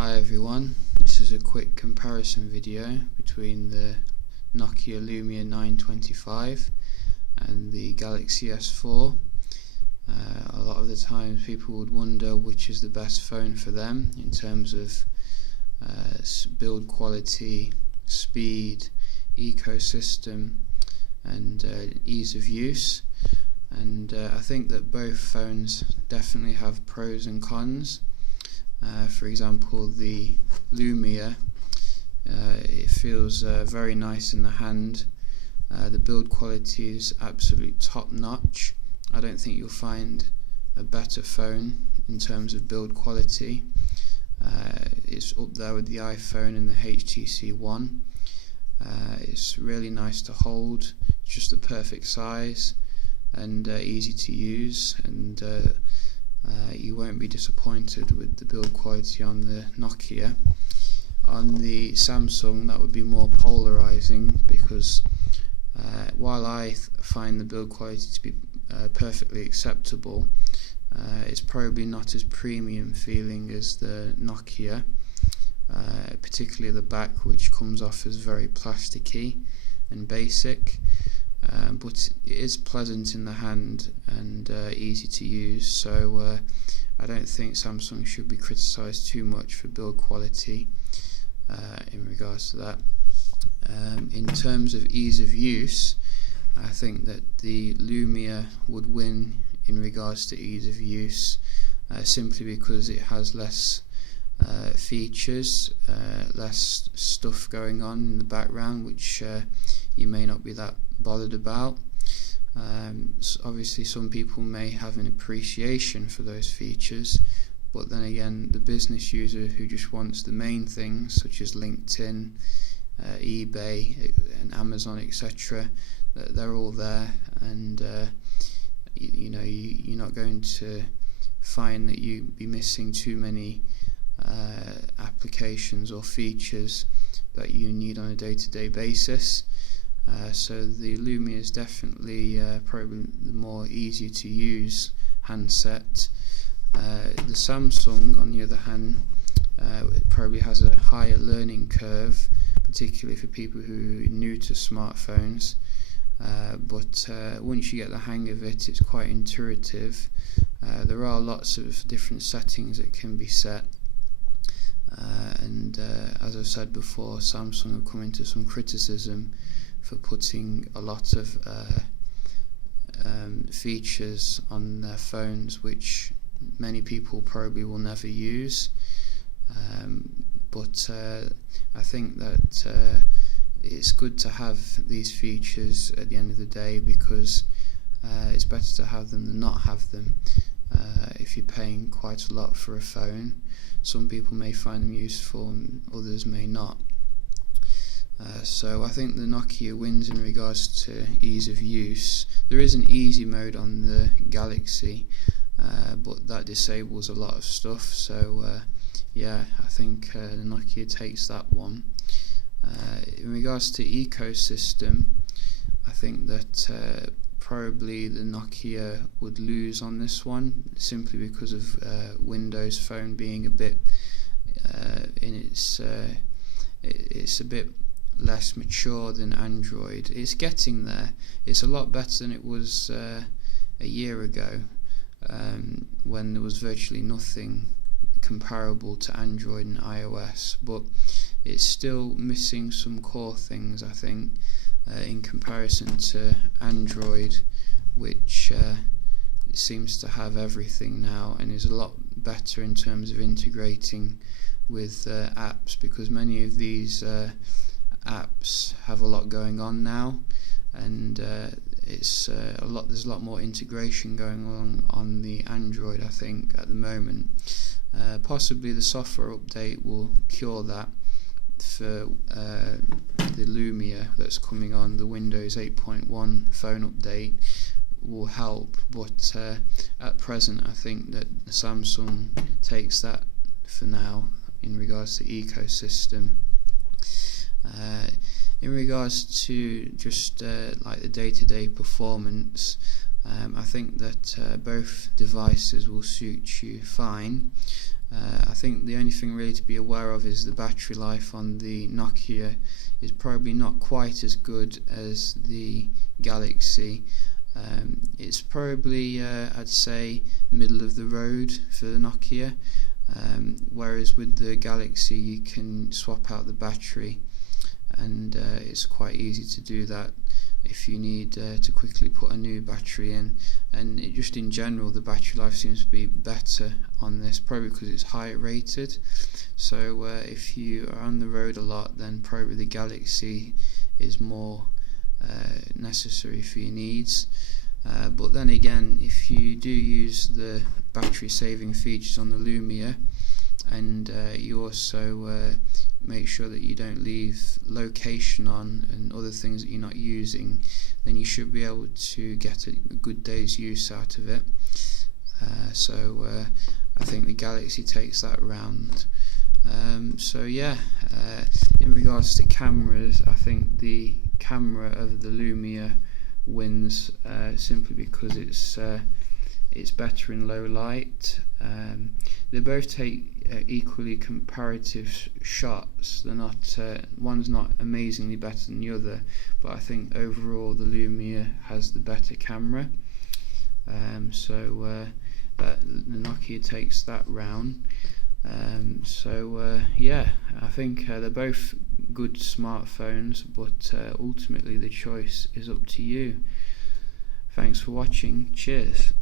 Hi everyone, this is a quick comparison video between the Nokia Lumia 925 and the Galaxy S4. A lot of the times people would wonder which is the best phone for them in terms of build quality, speed, ecosystem and ease of use, and I think that both phones definitely have pros and cons. For example, the Lumia, it feels very nice in the hand. The build quality is absolute top notch. I don't think you'll find a better phone in terms of build quality. It's up there with the iPhone and the HTC One. It's really nice to hold, it's just the perfect size and easy to use, and you won't be disappointed with the build quality on the Nokia. On the Samsung, that would be more polarizing, because while I find the build quality to be perfectly acceptable, it's probably not as premium feeling as the Nokia, particularly the back, which comes off as very plasticky and basic. But it is pleasant in the hand and easy to use, so I don't think Samsung should be criticised too much for build quality in regards to that. In terms of ease of use, I think that the Lumia would win in regards to ease of use, simply because it has less features, less stuff going on in the background which you may not be that bothered about. Obviously some people may have an appreciation for those features, but then again, the business user who just wants the main things such as LinkedIn, eBay and Amazon, etc., they're all there, and you're not going to find that you'd be missing too many applications or features that you need on a day-to-day basis. So the Lumia is definitely probably the more easy to use handset. The Samsung, on the other hand, it probably has a higher learning curve, particularly for people who are new to smartphones. But once you get the hang of it, it's quite intuitive. There are lots of different settings that can be set. And as I've said before, Samsung have come into some criticism for putting a lot of features on their phones which many people probably will never use, but I think that it's good to have these features at the end of the day, because it's better to have them than not have them. If you're paying quite a lot for a phone, some people may find them useful and others may not. So I think the Nokia wins in regards to ease of use. There is an easy mode on the Galaxy, but that disables a lot of stuff, so yeah, I think the Nokia takes that one. In regards to ecosystem, I think that probably the Nokia would lose on this one, simply because of Windows Phone being a bit it's a bit less mature than Android. It's getting there. It's a lot better than it was a year ago, when there was virtually nothing comparable to Android and iOS, but it's still missing some core things, I think, in comparison to Android, which seems to have everything now and is a lot better in terms of integrating with apps, because many of these apps have a lot going on now, and there's a lot more integration going on the Android, I think, at the moment. Possibly the software update will cure that for the Lumia that's coming on. The Windows 8.1 phone update will help, but at present I think that Samsung takes that for now in regards to ecosystem. In regards to just like the day-to-day performance, I think that both devices will suit you fine. I think the only thing really to be aware of is the battery life on the Nokia is probably not quite as good as the Galaxy. It's probably, I'd say, middle of the road for the Nokia, whereas with the Galaxy you can swap out the battery, and it's quite easy to do that if you need to quickly put a new battery in. And just in general, the battery life seems to be better on this, probably because it's higher rated. So if you are on the road a lot, then probably the Galaxy is more necessary for your needs. But then again, if you do use the battery saving features on the Lumia, and you also make sure that you don't leave location on and other things that you're not using, then you should be able to get a good day's use out of it. So I think the Galaxy takes that round. So yeah, in regards to cameras, I think the camera of the Lumia wins simply because it's better in low light. They both take equally comparative shots. They're not one's not amazingly better than the other, but I think overall the Lumia has the better camera. So the Nokia takes that round. Yeah, I think they're both good smartphones, but ultimately the choice is up to you. Thanks for watching. Cheers.